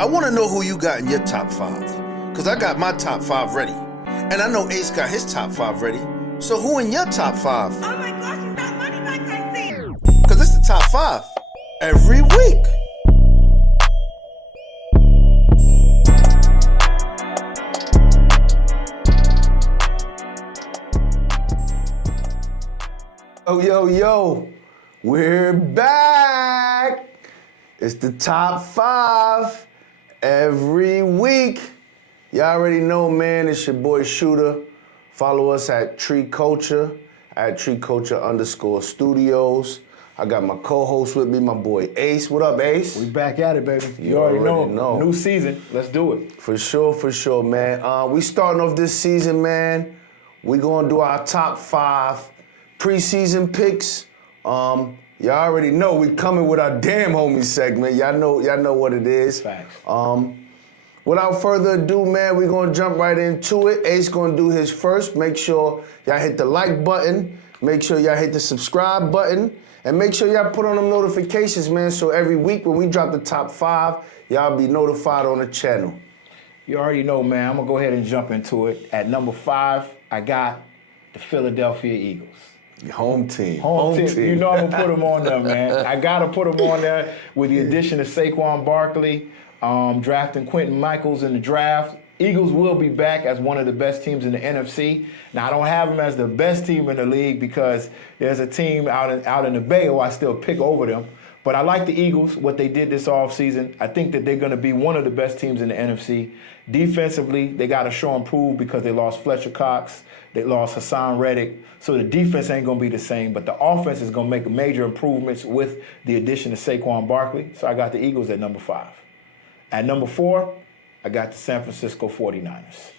I want to know who you got in your top 5. Because I got my top 5 ready. And I know Ace got his top 5 ready. So who in your top 5? Oh my gosh, you got money back, I see. Because it's the top 5 every week. Yo, we're back. It's the top 5 every week. Y'all already know, man, it's your boy Shoodah. Follow us at Tree Culture, at @treeculture_studios. I got my co-host with me, my boy Ace. What up, Ace? We back at it, baby. You already know. New season. Let's do it. For sure, man. We starting off this season, man. We gonna do our top 5 preseason picks. Y'all already know we coming with our damn homie segment. Y'all know what it is. Facts. Without further ado, man, we gonna jump right into it. Ace gonna do his first. Make sure y'all hit the like button. Make sure y'all hit the subscribe button. And make sure y'all put on them notifications, man, so every week when we drop the top 5, y'all be notified on the channel. You already know, man. I'm going to go ahead and jump into it. At number 5, I got the Philadelphia Eagles. Home team. Home team. You know I'm going to put them on there, man. I got to put them on there with the addition of Saquon Barkley, drafting Quentin Michaels in the draft. Eagles will be back as one of the best teams in the NFC. Now, I don't have them as the best team in the league because there's a team out in the Bay who I still pick over them. But I like the Eagles, what they did this offseason. I think that they're going to be one of the best teams in the NFC. Defensively, they got to show and prove because they lost Fletcher Cox. They lost Hassan Reddick. So the defense ain't going to be the same, but the offense is going to make major improvements with the addition of Saquon Barkley. So I got the Eagles at number 5. At number 4, I got the San Francisco 49ers.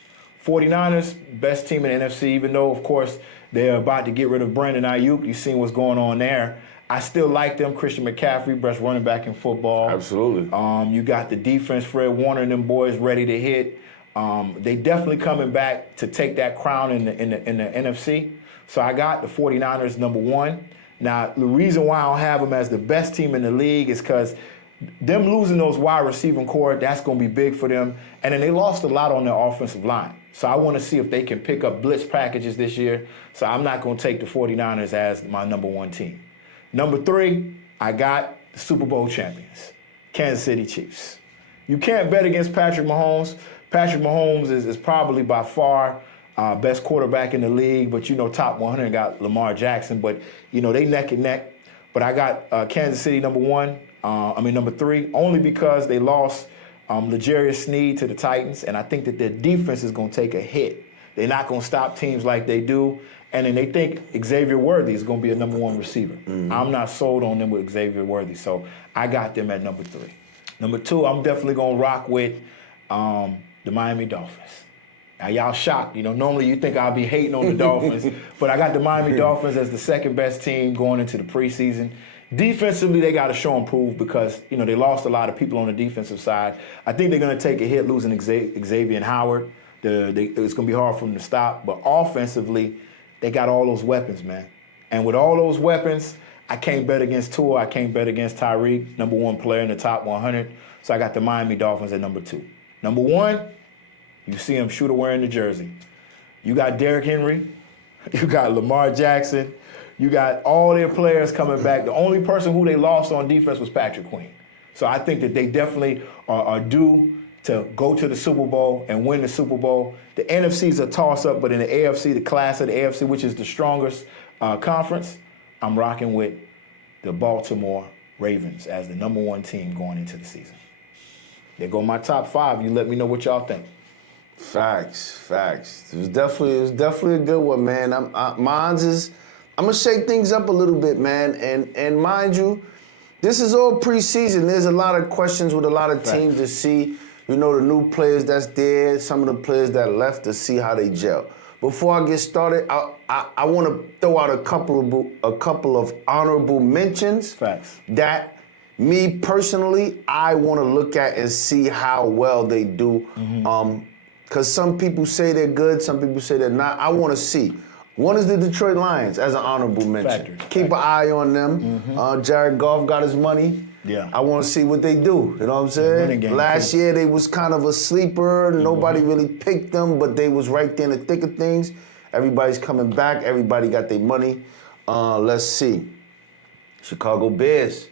49ers, best team in the NFC, even though, of course, they're about to get rid of Brandon Ayuk. You've seen what's going on there. I still like them. Christian McCaffrey, best running back in football. Absolutely. You got the defense, Fred Warner and them boys ready to hit. They definitely coming back to take that crown in the NFC. So I got the 49ers number 1. Now, the reason why I don't have them as the best team in the league is because them losing those wide receiving core, that's going to be big for them. And then they lost a lot on their offensive line. So I want to see if they can pick up blitz packages this year. So I'm not going to take the 49ers as my number 1 team. Number 3, I got the Super Bowl champions, Kansas City Chiefs. You can't bet against Patrick Mahomes. Patrick Mahomes is probably by far best quarterback in the league, but, top 100 got Lamar Jackson. But, they neck and neck. But I got Kansas City number 3, only because they lost L'Jarius Sneed to the Titans, and I think that their defense is going to take a hit. They're not going to stop teams like they do. And then they think Xavier Worthy is going to be a number 1 receiver. Mm-hmm. I'm not sold on them with Xavier Worthy, so I got them at number 3. Number 2, I'm definitely going to rock with the Miami Dolphins. Now, y'all shocked. Normally you think I'll be hating on the Dolphins, but I got the Miami Dolphins as the second best team going into the preseason. Defensively, they got to show and prove because, they lost a lot of people on the defensive side. I think they're going to take a hit losing Xavier and Howard. It's going to be hard for them to stop. But offensively, they got all those weapons, man. And with all those weapons, I can't bet against Tua. I can't bet against Tyreek, number 1 player in the top 100. So I got the Miami Dolphins at number 2. Number 1, you see him Shoodah wearing the jersey. You got Derrick Henry. You got Lamar Jackson. You got all their players coming back. The only person who they lost on defense was Patrick Queen. So I think that they definitely are due to go to the Super Bowl and win the Super Bowl. The NFC is a toss-up, but in the AFC, the class of the AFC, which is the strongest conference, I'm rocking with the Baltimore Ravens as the number 1 team going into the season. There go my top 5. You let me know what y'all think. Facts. It was definitely a good one, man. I'm gonna shake things up a little bit, man. And mind you, this is all preseason. There's a lot of questions with a lot of teams to see. The new players that's there, some of the players that left to see how they gel. Before I get started, I want to throw out a couple of honorable mentions. Facts. That me personally, I want to look at and see how well they do. Mm-hmm. Because some people say they're good, some people say they're not. I want to see. One is the Detroit Lions as an honorable mention. Keep an eye on them. Mm-hmm. Jared Goff got his money. Yeah. I want to see what they do. You know what I'm saying? running game, Last too. year they was kind of a sleeper. Nobody really picked them, but they was right there in the thick of things. Everybody's coming back. Everybody got their money. Let's see. Chicago Bears.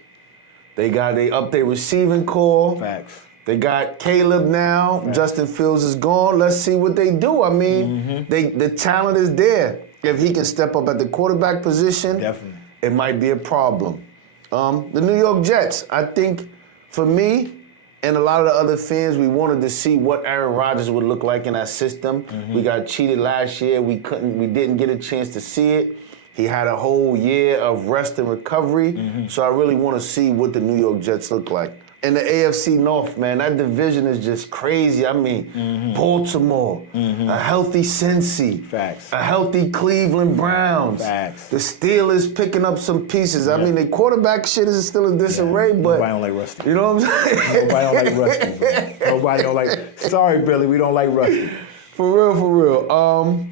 They up their receiving core. Facts. They got Caleb now. Facts. Justin Fields is gone. Let's see what they do. I mean, the talent is there. If he can step up at the quarterback position, Definitely. it might be a problem. The New York Jets, I think for me and a lot of the other fans, we wanted to see what Aaron Rodgers would look like in that system. We got cheated last year. We didn't get a chance to see it. He had a whole year of rest and recovery. So I really want to see what the New York Jets look like. In the AFC North, man, that division is just crazy. I mean, Baltimore, a healthy Cincy, Facts. a healthy Cleveland Browns. Facts. The Steelers picking up some pieces. I mean, the quarterback shit is still in disarray, but Nobody don't like Rusty. you know what I'm saying? Nobody don't like Rusty. Bro. Nobody don't like. Sorry, Billy, we don't like Rusty. For real, for real.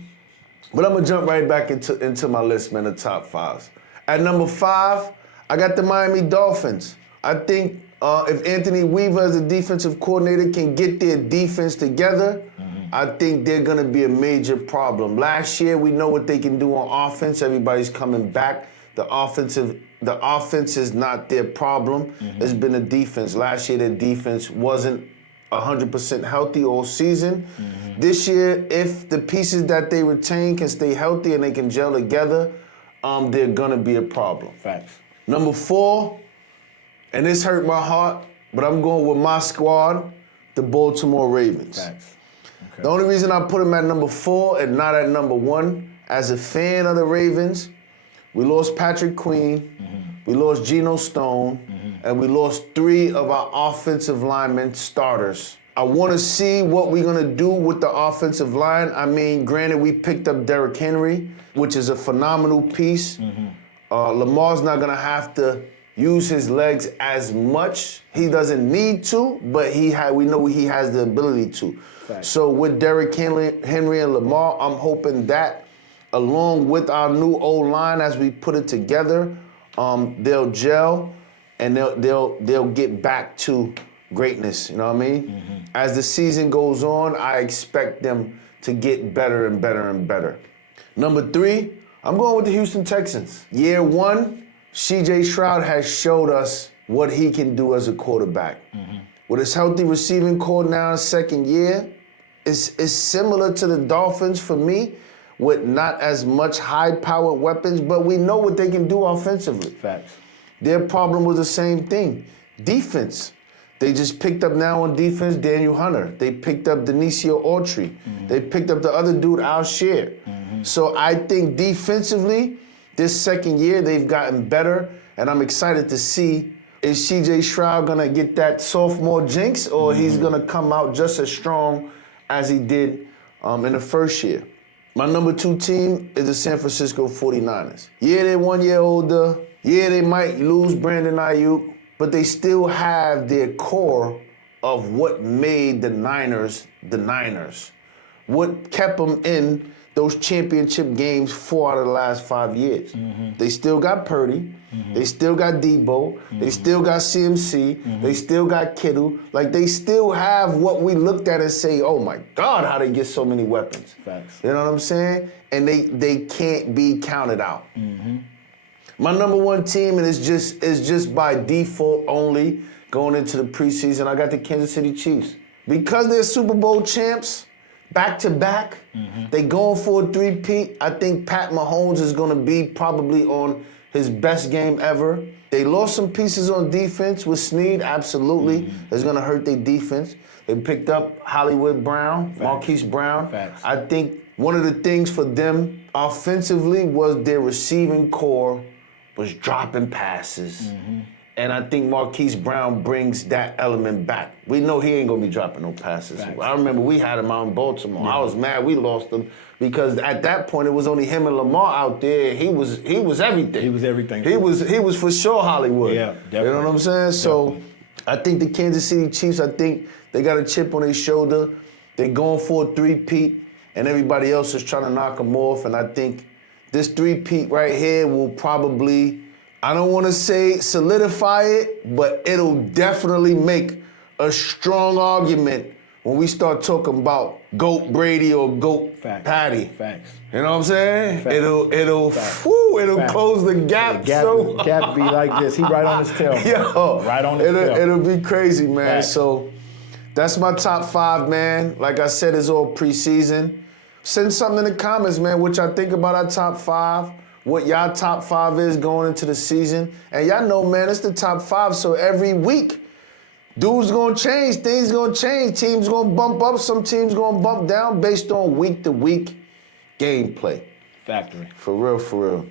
But I'm gonna jump right back into my list, man, the top fives. At number 5, I got the Miami Dolphins. I think if Anthony Weaver as a defensive coordinator can get their defense together, I think they're gonna be a major problem. Last year, we know what they can do on offense. Everybody's coming back. The offense is not their problem. It's been the defense. Last year, their defense wasn't 100% healthy all season. This year, if the pieces that they retain can stay healthy and they can gel together, they're gonna be a problem. Facts. Number 4, and this hurt my heart, but I'm going with my squad, the Baltimore Ravens. Facts. Okay. The only reason I put them at number 4 and not at number 1, as a fan of the Ravens, we lost Patrick Queen, we lost Geno Stone, and we lost 3 of our offensive linemen starters. I want to see what we're going to do with the offensive line. I mean, granted, we picked up Derrick Henry, which is a phenomenal piece. Lamar's not going to have to use his legs as much. He doesn't need to, but we know he has the ability to. Facts. So with Derrick Henry and Lamar, I'm hoping that, along with our new O-line as we put it together, they'll gel and they'll get back to greatness. You know what I mean? As the season goes on, I expect them to get better and better and better. Number 3, I'm going with the Houston Texans. Year 1, C.J. Stroud has showed us what he can do as a quarterback. With his healthy receiving core now in second year, it's similar to the Dolphins for me, with not as much high-powered weapons, but we know what they can do offensively. Facts. Their problem was the same thing, defense. They just picked up now on defense Daniel Hunter. They picked up Denicio Autry. They picked up the other dude, Alshire. So I think defensively, this second year, they've gotten better, and I'm excited to see, is C.J. Stroud gonna get that sophomore jinx, or he's gonna come out just as strong as he did in the first year. My number 2 team is the San Francisco 49ers. Yeah, they're 1 year older. Yeah, they might lose Brandon Ayuk, but they still have their core of what made the Niners the Niners. What kept them in those championship games 4 out of the last 5 years. They still got Purdy. They still got Debo. They still got CMC. They still got Kittle. Like, they still have what we looked at and say, oh my God, how they get so many weapons. Facts. You know what I'm saying? And they can't be counted out. My number 1 team, and it's just by default only going into the preseason, I got the Kansas City Chiefs. Because they're Super Bowl champs, back-to-back, they going for a 3-peat. I think Pat Mahomes is going to be probably on his best game ever. They lost some pieces on defense with Snead, absolutely. It's going to hurt their defense. They picked up Hollywood Brown, Marquise Brown. Facts. I think one of the things for them offensively was their receiving core was dropping passes. And I think Marquise Brown brings that element back. We know he ain't gonna be dropping no passes. Facts. I remember we had him out in Baltimore. I was mad we lost him because at that point it was only him and Lamar out there. He was everything. He was everything. He was for sure Hollywood. Yeah, definitely. You know what I'm saying? So Definitely. I think the Kansas City Chiefs, I think they got a chip on their shoulder. They're going for a 3-peat, and everybody else is trying to knock them off. And I think this 3-peat right here will probably I don't want to say solidify it, but it'll definitely make a strong argument when we start talking about GOAT Brady or GOAT Patty. Facts. You know what I'm saying? Facts. It'll Facts. close the gap. The gap be like this. He right on his tail. Yo, right on his tail. It'll be crazy, man. Facts. So that's my top 5, man. Like I said, it's all preseason. Send something in the comments, man, what y'all think about our top 5, what y'all top 5 is going into the season. And y'all know, man, it's the top 5, so every week, dudes gonna change, things gonna change, teams gonna bump up, some teams gonna bump down based on week-to-week gameplay. Factory. For real, for real.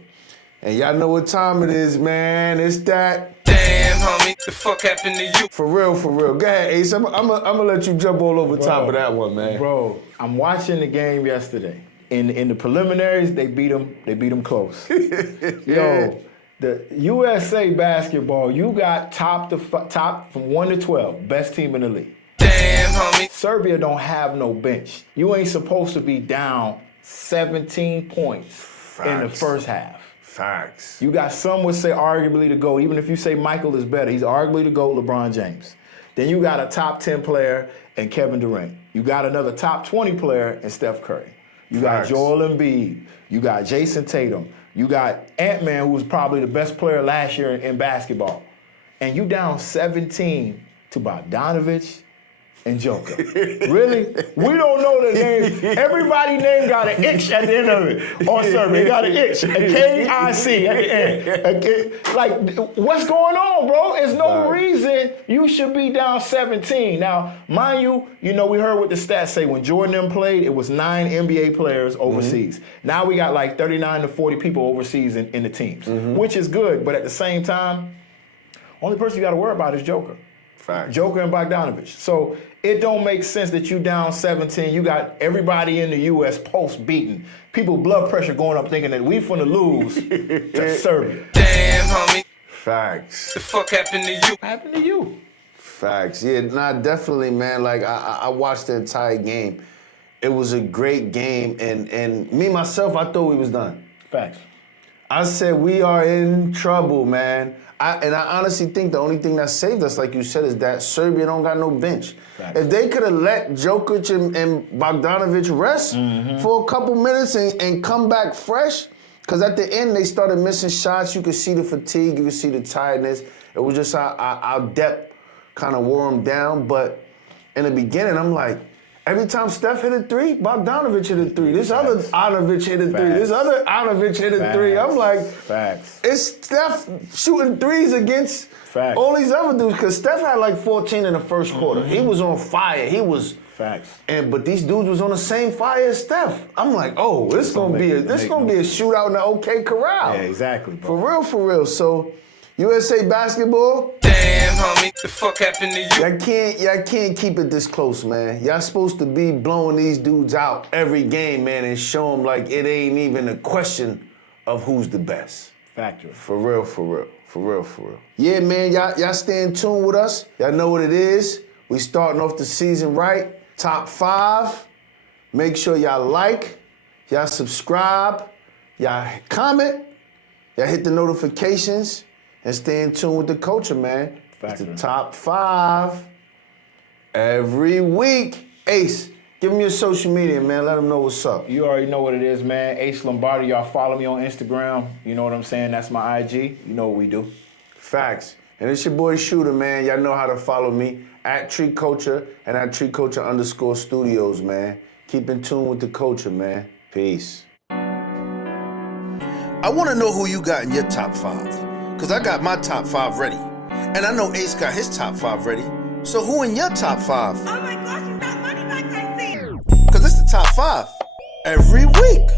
And y'all know what time it is, man. It's that. Damn, homie, the fuck happened to you? For real, for real. Go ahead, Ace. I'm gonna let you jump all over top of that one, man. Bro, I'm watching the game yesterday. In the preliminaries, they beat them close. Yo, the USA basketball, you got top from 1 to 12, best team in the league. Damn, homie. Serbia don't have no bench. You ain't supposed to be down 17 points in the first half. Facts. You got some would say arguably the GOAT. Even if you say Michael is better, he's arguably the GOAT, LeBron James. Then you got a top 10 player in Kevin Durant. You got another top 20 player in Steph Curry. You got Facts. Joel Embiid. You got Jason Tatum. You got Ant-Man, who was probably the best player last year in basketball. And you down 17 to Bogdanovich and Joker. Really? We don't know the name. Everybody's name got an itch at the end of it. On Serbia, they got an itch. A K-I-C at the end. Like, what's going on, bro? There's no reason you should be down 17. Now, mind you, we heard what the stats say. When Jordan and them played, it was 9 NBA players overseas. Now we got like 39 to 40 people overseas in the teams, which is good. But at the same time, only person you got to worry about is Joker. Facts. Joker and Bogdanovich. So it don't make sense that you down 17. You got everybody in the U.S. post beaten. People blood pressure going up thinking that we finna lose to Serbia. Damn, homie. Facts. The fuck happened to you? What happened to you? Facts. Yeah, nah, definitely, man. Like, I watched the entire game. It was a great game, and me, myself, I thought we was done. Facts. I said we are in trouble, man. I honestly think the only thing that saved us, like you said, is that Serbia don't got no bench. Facts. If they could have let Jokic and Bogdanovich rest for a couple minutes and come back fresh, because at the end they started missing shots. You could see the fatigue, you could see the tiredness. It was just our depth kind of wore them down. But in the beginning, I'm like, every time Steph hit a 3, Bogdanovich hit a 3. This other Anovich hit a 3. This other Anovich hit a 3. I'm like, Facts. it's Steph shooting threes against all these other dudes. Because Steph had like 14 in the first quarter. He was on fire. He was. Facts. But these dudes was on the same fire as Steph. I'm like, oh, this gonna be a shootout in the OK Corral. Yeah, exactly, bro. For real. So, USA basketball. Damn, homie, the fuck happened to you? Y'all can't keep it this close, man. Y'all supposed to be blowing these dudes out every game, man, and show them like it ain't even a question of who's the best. Factory. For real. Yeah, man, y'all stay in tune with us. Y'all know what it is. We starting off the season right. Top 5. Make sure y'all like, y'all subscribe, y'all comment, y'all hit the notifications, and stay in tune with the culture, man. It's the top 5 every week. Ace, give me your social media, man. Let them know what's up. You already know what it is, man. Ace Lombardi. Y'all follow me on Instagram. You know what I'm saying? That's my IG. You know what we do. Facts. And it's your boy Shoodah, man. Y'all know how to follow me at Tree Culture and at Tree Culture _studios, man. Keep in tune with the culture, man. Peace. I want to know who you got in your top 5. Because I got my top 5 ready. And I know Ace got his top 5 ready. So who in your top 5? Oh my gosh, it's not money like I see. Because it's the top 5 every week.